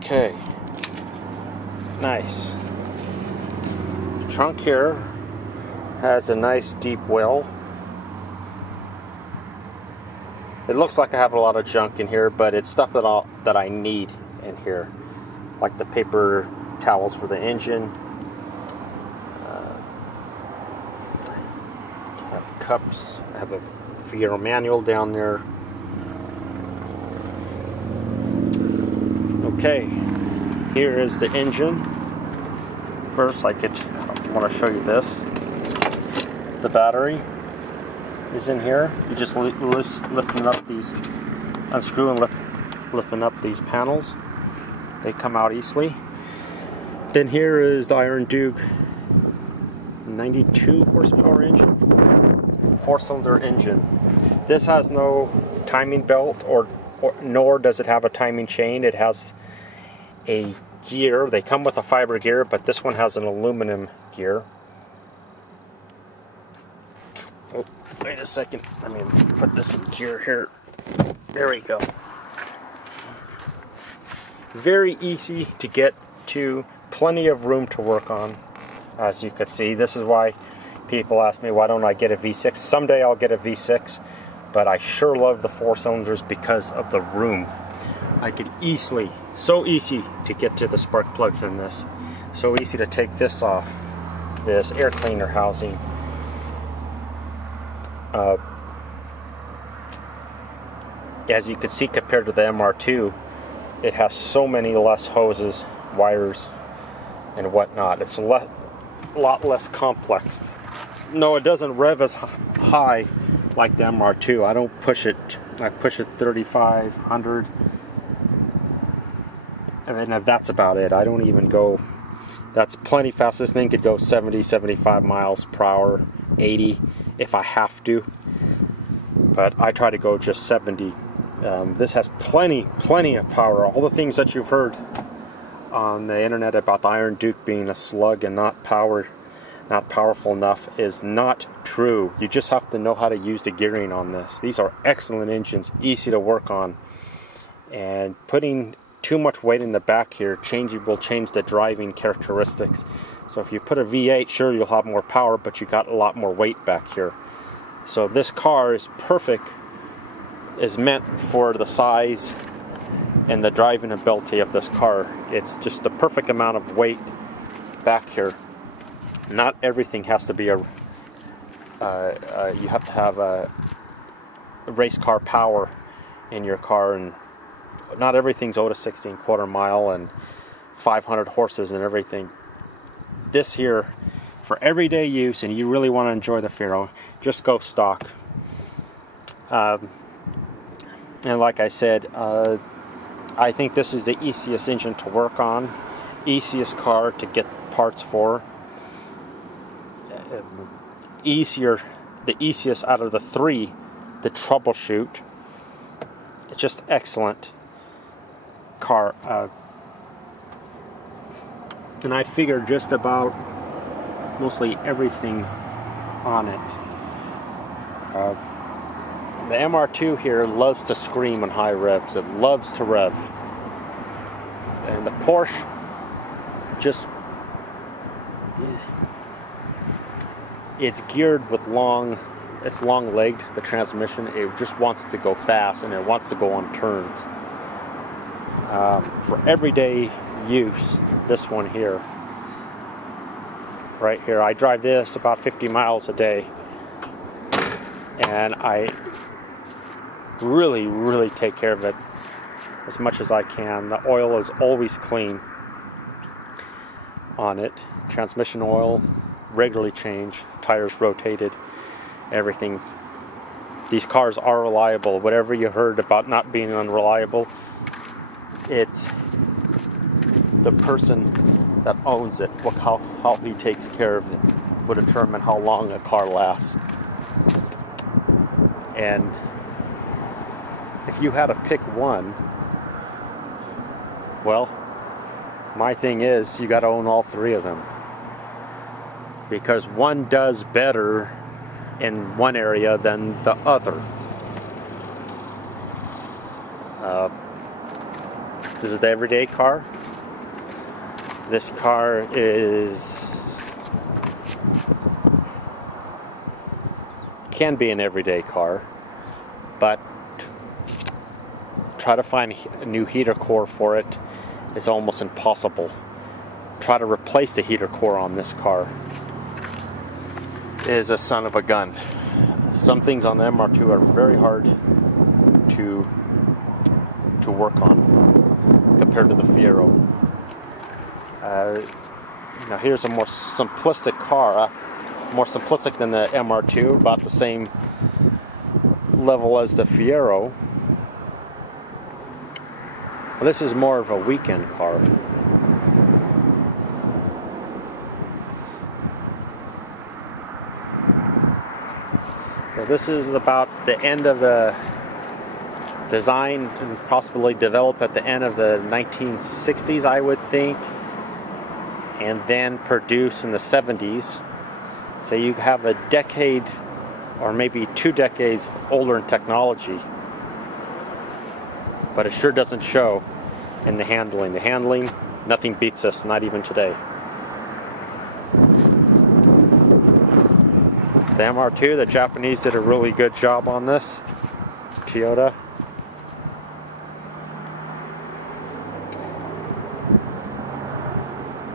Okay, nice. The trunk here has a nice deep well. It looks like I have a lot of junk in here, but it's stuff that I need in here, like the paper towels for the engine. I have cups. I have a Fiero manual down there. Okay, here is the engine. First, I want to show you this. The battery is in here. You just lifting up these, unscrew and lifting up these panels. They come out easily. Then here is the Iron Duke 92 horsepower engine, 4-cylinder engine. This has no timing belt nor does it have a timing chain. It has a gear. They come with a fiber gear, but this one has an aluminum gear. Oh, wait a second. Let me put this in gear here. There we go. Very easy to get to. Plenty of room to work on. As you can see, this is why people ask me, why don't I get a V6? Someday I'll get a V6, but I sure love the 4 cylinders because of the room. I could easily, so easy to get to the spark plugs in this. So easy to take this off, this air cleaner housing. As you can see, compared to the MR2, it has so many less hoses, wires, and whatnot. It's a lot less complex. No, it doesn't rev as high like the MR2. I don't push it. I push it 3,500. And that's about it. I don't even go. That's plenty fast. This thing could go 70, 75 miles per hour, 80 if I have to. But I try to go just 70. This has plenty of power. All the things that you've heard on the internet about the Iron Duke being a slug and not powerful enough is not true. You just have to know how to use the gearing on this. These are excellent engines, easy to work on. And putting too much weight in the back here will change the driving characteristics. So if you put a V8, sure, you'll have more power, but you got a lot more weight back here. So this car is perfect, is meant for the size and the driving ability of this car. It's just the perfect amount of weight back here. Not everything has to be you have to have a race car power in your car, and not everything's 0 to 16 quarter mile and 500 horses and everything. This here, for everyday use, and you really want to enjoy the Fiero, just go stock. And like I said, I think this is the easiest engine to work on, easiest car to get parts for, the easiest out of the three to troubleshoot. It's just excellent car. And I figured just about mostly everything on it. The MR2 here loves to scream on high revs. It loves to rev. And the Porsche just, it's geared with it's long-legged, the transmission. It just wants to go fast, and it wants to go on turns. For everyday use, this one here, right here, I drive this about 50 miles a day, and I really take care of it as much as I can. The oil is always clean on it. Transmission oil regularly changed, tires rotated, everything. These cars are reliable. Whatever you heard about not being unreliable, it's the person that owns it, how he takes care of it, will determine how long a car lasts. And if you had to pick one, well, my thing is, you got to own all three of them, because one does better in one area than the other. This is the everyday car. This car can be an everyday car, but try to find a new heater core for it is almost impossible. Try to replace the heater core on this car is a son of a gun. Some things on the MR2 are very hard to work on compared to the Fiero. Now here's a more simplistic car, more simplistic than the MR2, about the same level as the Fiero. Well, this is more of a weekend car. So this is about the end of the design and possibly developed at the end of the 1960s, I would think, and then produced in the 70s. So you have a decade or maybe 2 decades older in technology, but it sure doesn't show in the handling. The handling, nothing beats this, not even today. The MR2, the Japanese did a really good job on this. Toyota.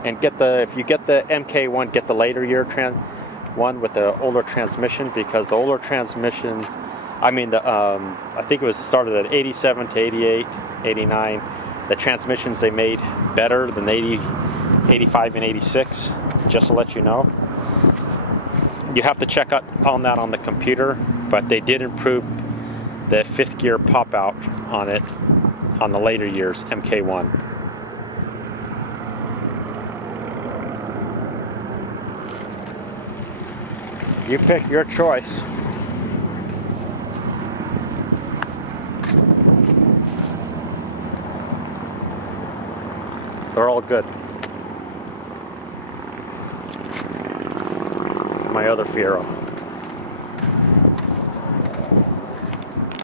And if you get the MK1, get the later year one with the older transmission, because the older transmissions, I mean, I think it was started at 87 to 88, 89. The transmissions they made better than 80, 85 and 86, just to let you know. You have to check on that on the computer, but they did improve the 5th gear pop out on it on the later years, MK1. You pick your choice. They're all good. This is my other Fiero.